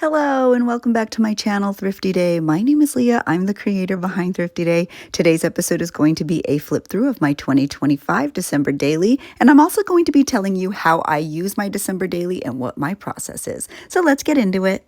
Hello and welcome back to my channel, Thrifty Day. My name is Leah. I'm the creator behind Thrifty Day. Today's episode is going to be a flip through of my 2025 December daily, and I'm also going to be telling you how I use my December daily and what my process is. So let's get into it.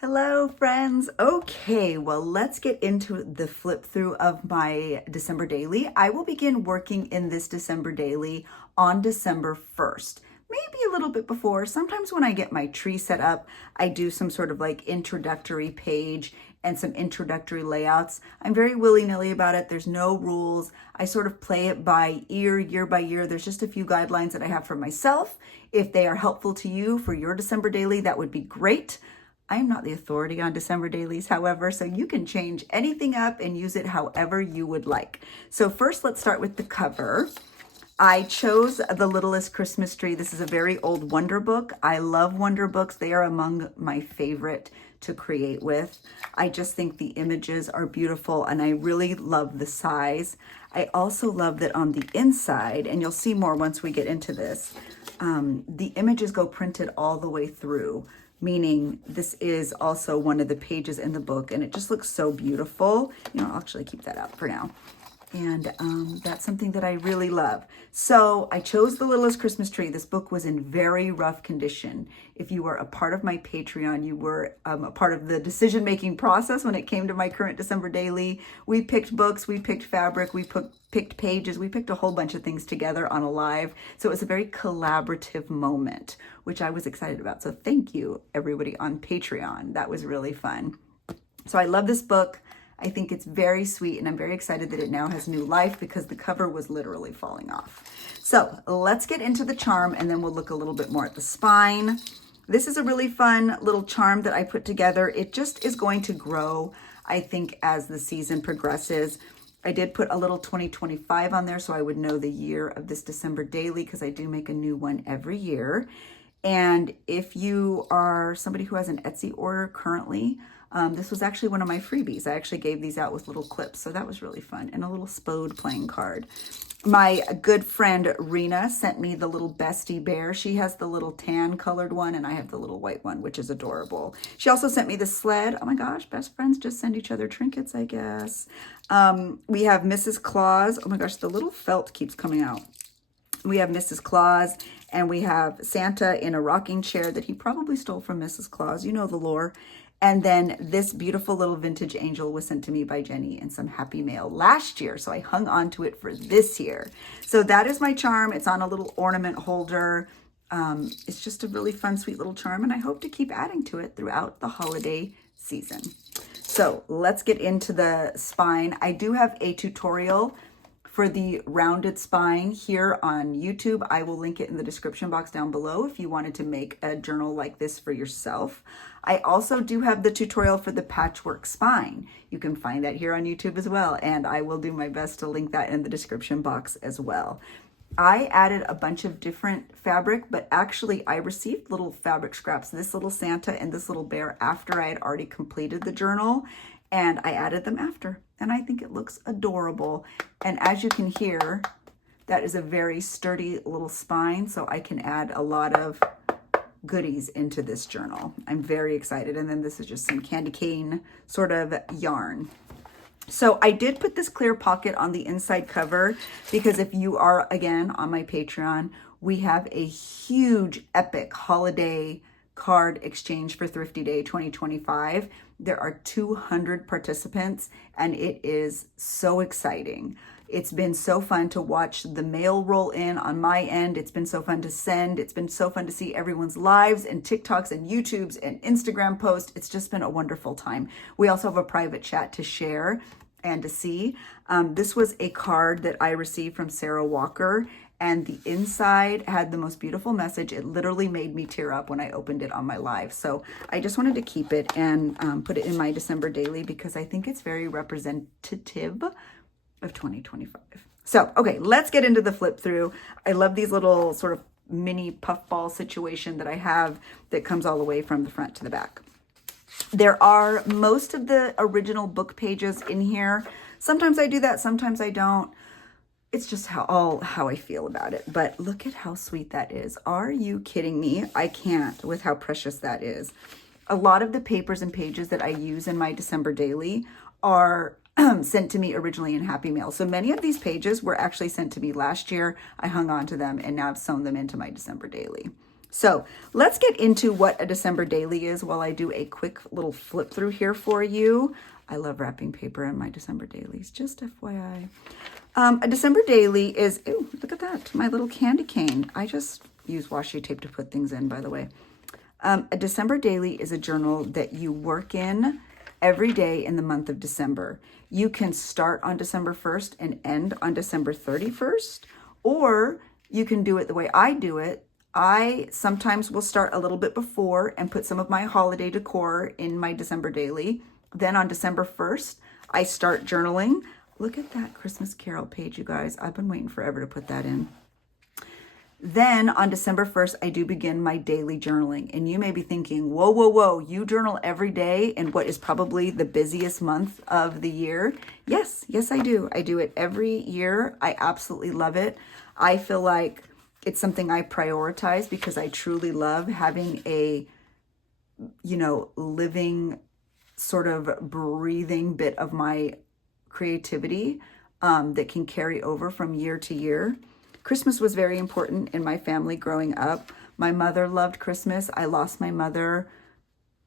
Hello friends. Okay, well let's get into the flip through of my December daily. I will begin working in this December daily on December 1st. Maybe a little bit before. Sometimes when I get my tree set up, I do some sort of like introductory page and some introductory layouts. I'm very willy-nilly about it. There's no rules. I sort of play it by ear, year by year. There's just a few guidelines that I have for myself. If they are helpful to you for your December daily, that would be great. I am not the authority on December dailies, however, so you can change anything up and use it however you would like. So first, let's start with the cover. I chose The Littlest Christmas Tree. This is a very old Wonder book. I love Wonder books. They are among my favorite to create with. I just think the images are beautiful and I really love the size. I also love that on the inside, and you'll see more once we get into this, the images go printed all the way through, meaning this is also one of the pages in the book and it just looks so beautiful. You know, I'll actually keep that out for now. And that's something that I really love. So I chose The Littlest Christmas Tree. This book was in very rough condition. If you were a part of my Patreon, you were a part of the decision-making process when it came to my current December daily. We picked books, we picked fabric, we picked pages, we picked a whole bunch of things together on a live. So it was a very collaborative moment, which I was excited about. So thank you, everybody on Patreon. That was really fun. So I love this book. I think it's very sweet and I'm very excited that it now has new life because the cover was literally falling off. So let's get into the charm and then we'll look a little bit more at the spine. This is a really fun little charm that I put together. It just is going to grow, I think, as the season progresses. I did put a little 2025 on there so I would know the year of this December daily because I do make a new one every year. And if you are somebody who has an Etsy order currently, this was actually one of my freebies. I actually gave these out with little clips, so that was really fun. And a little Spode playing card. My good friend Rena sent me the little Bestie Bear. She has the little tan colored one, and I have the little white one, which is adorable. She also sent me the sled. Oh my gosh, best friends just send each other trinkets, I guess. We have Mrs. Claus. Oh my gosh, the little felt keeps coming out. We have Mrs. Claus, and we have Santa in a rocking chair that he probably stole from Mrs. Claus. You know the lore. And then this beautiful little vintage angel was sent to me by Jenny in some happy mail last year. So I hung on to it for this year. So that is my charm. It's on a little ornament holder. It's just a really fun, sweet little charm. And I hope to keep adding to it throughout the holiday season. So let's get into the spine. I do have a tutorial for the rounded spine here on YouTube. I will link it in the description box down below if you wanted to make a journal like this for yourself. I also do have the tutorial for the patchwork spine. You can find that here on YouTube as well, and I will do my best to link that in the description box as well. I added a bunch of different fabric, but actually I received little fabric scraps, this little Santa and this little bear, after I had already completed the journal, and I added them after. And I think it looks adorable. And as you can hear, that is a very sturdy little spine, so I can add a lot of goodies into this journal. I'm very excited. And then this is just some candy cane sort of yarn. So I did put this clear pocket on the inside cover because if you are, again, on my Patreon, we have a huge epic holiday card exchange for Thrifty Day 2025. There are 200 participants and it is so exciting. It's been so fun to watch the mail roll in on my end. It's been so fun to send. It's been so fun to see everyone's lives and TikToks and YouTubes and Instagram posts. It's just been a wonderful time. We also have a private chat to share and to see. This was a card that I received from Sarah Walker, and the inside had the most beautiful message. It literally made me tear up when I opened it on my live. So I just wanted to keep it and put it in my December daily because I think it's very representative of 2025. So, okay, let's get into the flip through. I love these little sort of mini puffball situation that I have that comes all the way from the front to the back. There are most of the original book pages in here. Sometimes I do that, sometimes I don't. It's just how I feel about it. But look at how sweet that is. Are you kidding me? I can't with how precious that is. A lot of the papers and pages that I use in my December daily are sent to me originally in Happy Mail. So many of these pages were actually sent to me last year. I hung on to them and now I've sewn them into my December daily. So let's get into what a December daily is while I do a quick little flip through here for you. I love wrapping paper in my December dailies, just FYI. A December daily is, ooh, look at that, my little candy cane. I just use washi tape to put things in, by the way. A December daily is a journal that you work in every day in the month of December. You can start on December 1st and end on December 31st, or you can do it the way I do it. I sometimes will start a little bit before and put some of my holiday decor in my December daily. Then on December 1st, I start journaling. Look at that Christmas Carol page, you guys. I've been waiting forever to put that in. Then on December 1st, I do begin my daily journaling. And you may be thinking, whoa, whoa, whoa, you journal every day in what is probably the busiest month of the year? Yes, I do. I do it every year. I absolutely love it. I feel like it's something I prioritize because I truly love having a, living, sort of breathing bit of my creativity that can carry over from year to year. Christmas was very important in my family growing up. My mother loved Christmas. I lost my mother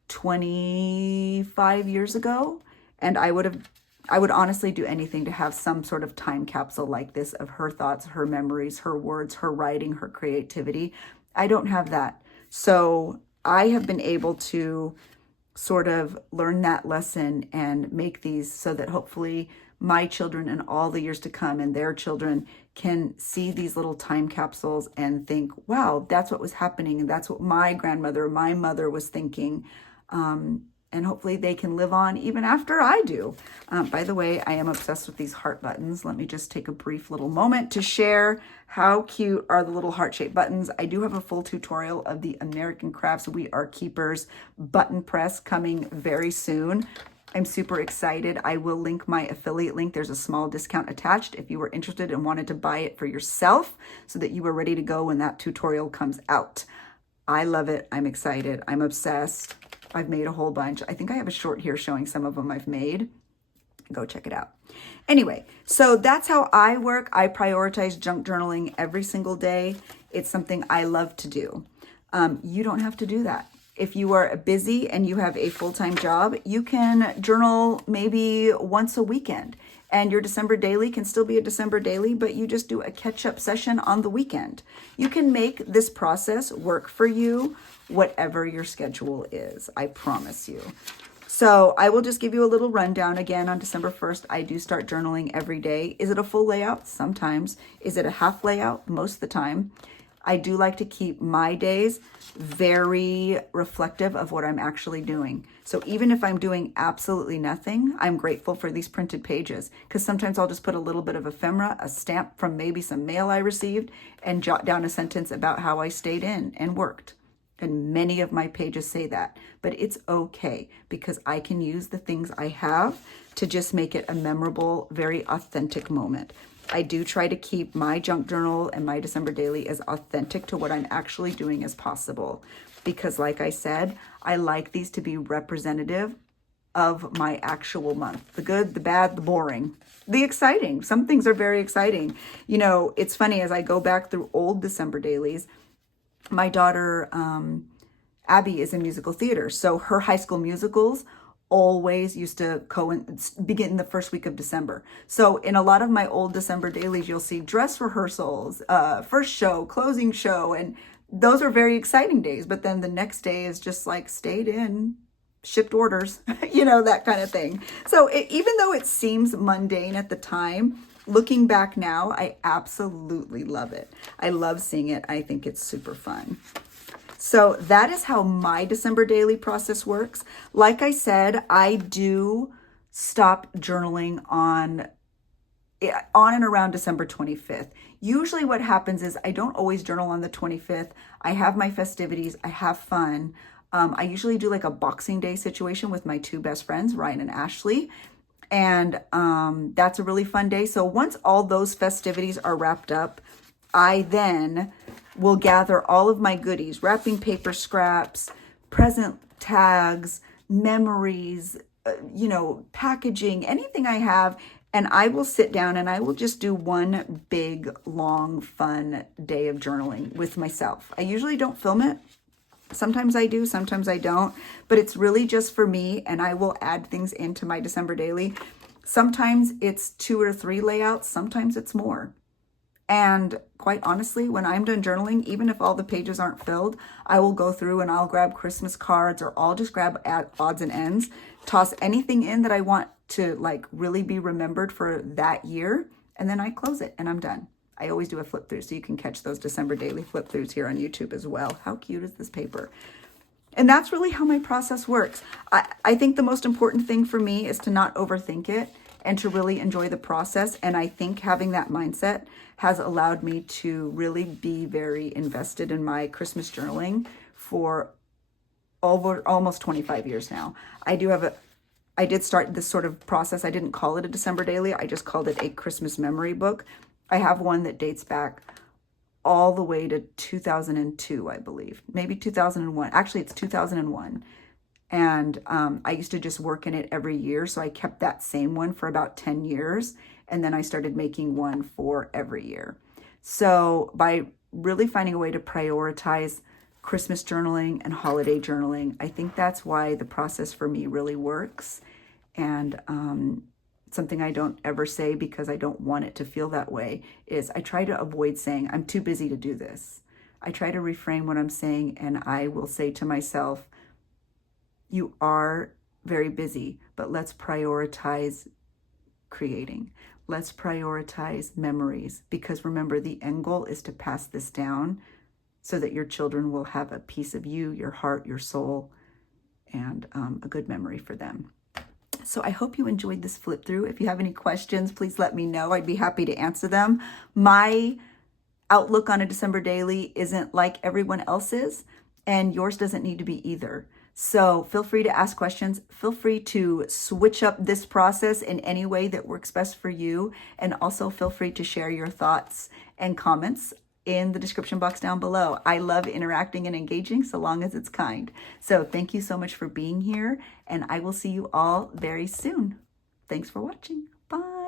25 years ago, and I would honestly do anything to have some sort of time capsule like this of her thoughts, her memories, her words, her writing, her creativity. I don't have that. So I have been able to sort of learn that lesson and make these so that hopefully my children and all the years to come and their children can see these little time capsules and think, wow, that's what was happening. And that's what my grandmother, my mother was thinking. And hopefully they can live on even after I do. By the way, I am obsessed with these heart buttons. Let me just take a brief little moment to share how cute are the little heart-shaped buttons. I do have a full tutorial of the American Crafts We Are Keepers button press coming very soon. I'm super excited. I will link my affiliate link. There's a small discount attached if you were interested and wanted to buy it for yourself so that you were ready to go when that tutorial comes out. I love it. I'm excited. I'm obsessed. I've made a whole bunch. I think I have a short here showing some of them I've made. Go check it out. Anyway, so that's how I work. I prioritize junk journaling every single day. It's something I love to do. You don't have to do that. If you are busy and you have a full-time job, you can journal maybe once a weekend. And your December daily can still be a December daily, but you just do a catch-up session on the weekend. You can make this process work for you, whatever your schedule is, I promise you. So I will just give you a little rundown again. On December 1st, I do start journaling every day. Is it a full layout? Sometimes. Is it a half layout? Most of the time. I do like to keep my days very reflective of what I'm actually doing. So even if I'm doing absolutely nothing, I'm grateful for these printed pages because sometimes I'll just put a little bit of ephemera, a stamp from maybe some mail I received, and jot down a sentence about how I stayed in and worked. And many of my pages say that, but it's okay because I can use the things I have to just make it a memorable, very authentic moment. I do try to keep my junk journal and my December daily as authentic to what I'm actually doing as possible. Because like I said, I like these to be representative of my actual month. The good, the bad, the boring, the exciting. Some things are very exciting. You know, it's funny as I go back through old December dailies, my daughter, Abby, is in musical theater. So her High School Musicals always used to begin the first week of December. So in a lot of my old December dailies, you'll see dress rehearsals, first show, closing show, and those are very exciting days. But then the next day is just like stayed in, shipped orders, you know, that kind of thing. So even though it seems mundane at the time, looking back now, I absolutely love it. I love seeing it. I think it's super fun. So that is how my December daily process works. Like I said, I do stop journaling on and around December 25th. Usually what happens is I don't always journal on the 25th. I have my festivities. I have fun. I usually do like a Boxing Day situation with my two best friends, Ryan and Ashley. And that's a really fun day. So once all those festivities are wrapped up, I then will gather all of my goodies, wrapping paper scraps, present tags, memories, packaging, anything I have. And I will sit down and I will just do one big, long, fun day of journaling with myself. I usually don't film it. Sometimes I do, sometimes I don't, but it's really just for me, and I will add things into my December daily. Sometimes it's 2 or 3 layouts, sometimes it's more. And quite honestly, when I'm done journaling, even if all the pages aren't filled, I will go through and I'll grab Christmas cards, or I'll just grab odds and ends, toss anything in that I want to like really be remembered for that year, and then I close it and I'm done. I always do a flip through, so you can catch those December daily flip throughs here on YouTube as well. How cute is this paper? And that's really how my process works. I think the most important thing for me is to not overthink it and to really enjoy the process. And I think having that mindset has allowed me to really be very invested in my Christmas journaling for over almost 25 years now. I did start this sort of process. I didn't call it a December daily. I just called it a Christmas memory book. I have one that dates back all the way to 2002, I believe. Maybe 2001. Actually, it's 2001. And I used to just work in it every year. So I kept that same one for about 10 years. And then I started making one for every year. So by really finding a way to prioritize Christmas journaling and holiday journaling, I think that's why the process for me really works. And something I don't ever say, because I don't want it to feel that way, is I try to avoid saying, I'm too busy to do this. I try to reframe what I'm saying, and I will say to myself, you are very busy, but let's prioritize creating. Let's prioritize memories, because remember, the end goal is to pass this down so that your children will have a piece of you, your heart, your soul, and a good memory for them. So I hope you enjoyed this flip through. If you have any questions, please let me know. I'd be happy to answer them. My outlook on a December daily isn't like everyone else's, and yours doesn't need to be either. So feel free to ask questions. Feel free to switch up this process in any way that works best for you. And also feel free to share your thoughts and comments in the description box down below. I love interacting and engaging so long as it's kind. So thank you so much for being here, and I will see you all very soon. Thanks for watching. Bye.